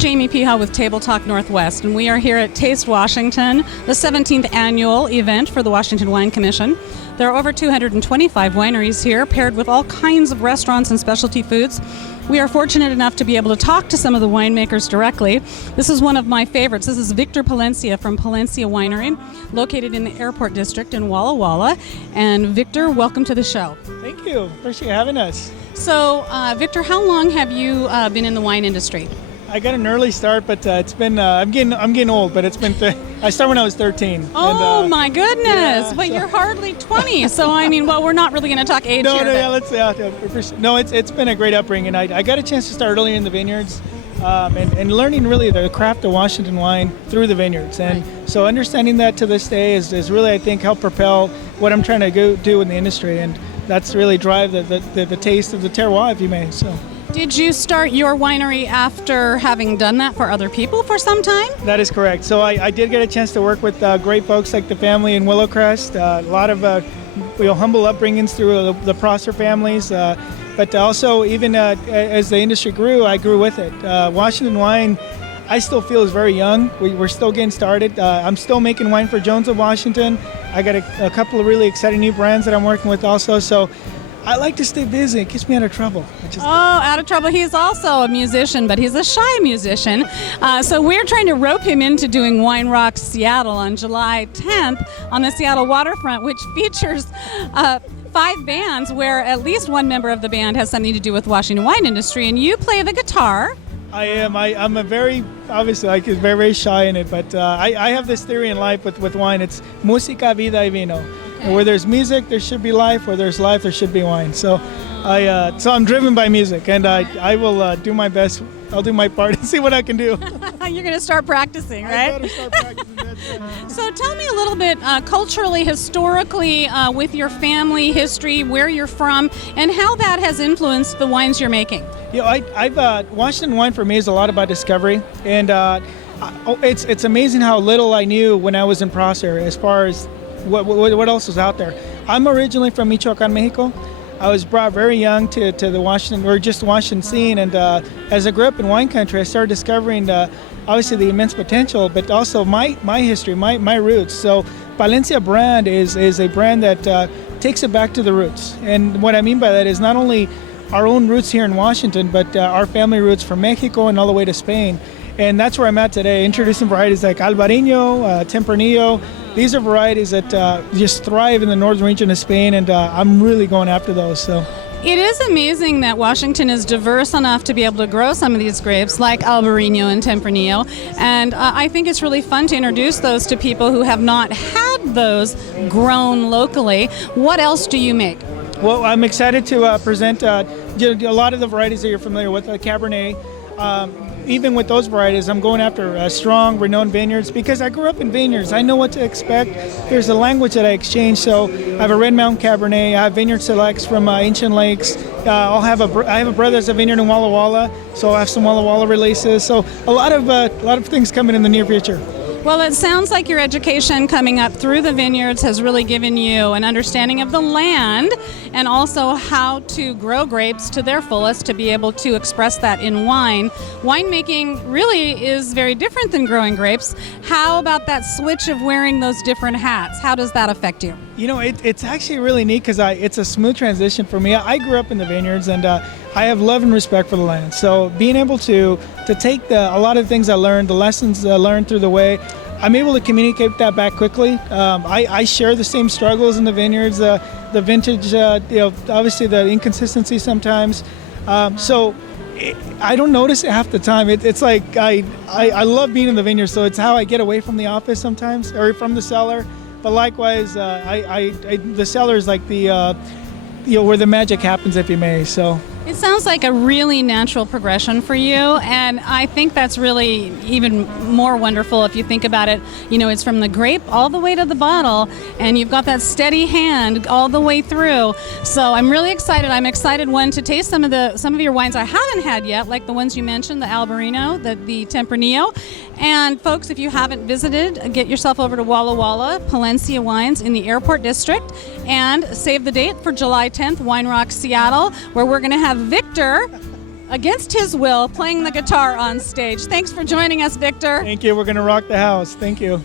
Jamie Peha with TableTalk Northwest, and we are here at Taste Washington, the 17th annual event for the Washington Wine Commission. There are over 225 wineries here, paired with all kinds of restaurants and specialty foods. We are fortunate enough to be able to talk to some of the winemakers directly. This is one of my favorites. This is Victor Palencia from Palencia Winery, located in the Airport District in Walla Walla. And Victor, welcome to the show. Thank you. Appreciate having us. So, Victor, how long have you been in the wine industry? I got an early start, but it's been I'm getting old. But it's been I started when I was 13. Oh my goodness! Yeah, but you're hardly 20. So I mean, well, we're not really going to talk age here. No, it's been a great upbringing. I got a chance to start early in the vineyards, and learning really the craft of Washington wine through the vineyards. And so understanding that to this day is really, I think, helped propel what I'm trying to do in the industry, and that's really drive the taste of the terroir, if you may. So. Did you start your winery after having done that for other people for some time? That is correct. So I did get a chance to work with great folks like the family in Willowcrest, a lot of humble upbringings through the Prosser families, but also even as the industry grew, I grew with it. Washington wine, I still feel is very young. We're still getting started. I'm still making wine for Jones of Washington. I got a couple of really exciting new brands that I'm working with also. So I like to stay busy. It keeps me out of trouble. Out of trouble. He's also a musician, but he's a shy musician. So we're trying to rope him into doing Wine Rock Seattle on July 10th on the Seattle waterfront, which features 5 bands where at least one member of the band has something to do with Washington wine industry, and you play the guitar. I am. I'm a very, obviously, very, very shy in it, but I have this theory in life with wine. It's música, vida y vino. And where there's music, there should be life. Where there's life, there should be wine. So, I'm driven by music, and I will do my best. I'll do my part and see what I can do. You're going to start practicing, right? I better start practicing. That's So tell me a little bit culturally, historically, with your family history, where you're from, and how that has influenced the wines you're making. Washington wine for me is a lot about discovery, and it's amazing how little I knew when I was in Prosser as far as what else was out there. I'm originally from Michoacan, Mexico. I was brought very young to the Washington scene, and as I grew up in wine country, I started discovering obviously the immense potential, but also my history, my roots. So Palencia brand is a brand that takes it back to the roots, and what I mean by that is not only our own roots here in Washington, but our family roots from Mexico and all the way to Spain. And that's where I'm at today, introducing varieties like Albarino, Tempranillo. These are varieties that just thrive in the northern region of Spain, and I'm really going after those. So. It is amazing that Washington is diverse enough to be able to grow some of these grapes like Albarino and Tempranillo, and I think it's really fun to introduce those to people who have not had those grown locally. What else do you make? Well, I'm excited to present a lot of the varieties that you're familiar with, Cabernet. Even with those varieties, I'm going after strong, renowned vineyards because I grew up in vineyards. I know what to expect. There's a language that I exchange. So I have a Red Mountain Cabernet. I have vineyard selects from Ancient Lakes. I have a brother that's a vineyard in Walla Walla, so I have some Walla Walla releases. So a lot of things coming in the near future. Well, it sounds like your education coming up through the vineyards has really given you an understanding of the land and also how to grow grapes to their fullest to be able to express that in wine. Winemaking really is very different than growing grapes. How about that switch of wearing those different hats? How does that affect you? You know, it's actually really neat because it's a smooth transition for me. I grew up in the vineyards, and I have love and respect for the land. So being able to take a lot of the things I learned, the lessons I learned through the way, I'm able to communicate that back quickly. I share the same struggles in the vineyards, the vintage, obviously the inconsistency sometimes. So I don't notice it half the time. It's like I love being in the vineyard, so it's how I get away from the office sometimes, or from the cellar. But likewise, the cellar is like the where the magic happens, if you may. So. It sounds like a really natural progression for you, and I think that's really even more wonderful if you think about it. You know, it's from the grape all the way to the bottle, and you've got that steady hand all the way through. So I'm really excited. I'm excited, one, to taste some of your wines I haven't had yet, like the ones you mentioned, the Albarino, the Tempranillo. And folks, if you haven't visited, get yourself over to Walla Walla, Palencia Wines in the Airport District, and save the date for July 10th, Wine Rock Seattle, where we're going to have Victor against his will, playing the guitar on stage. Thanks for joining us, Victor. Thank you. We're going to rock the house. Thank you.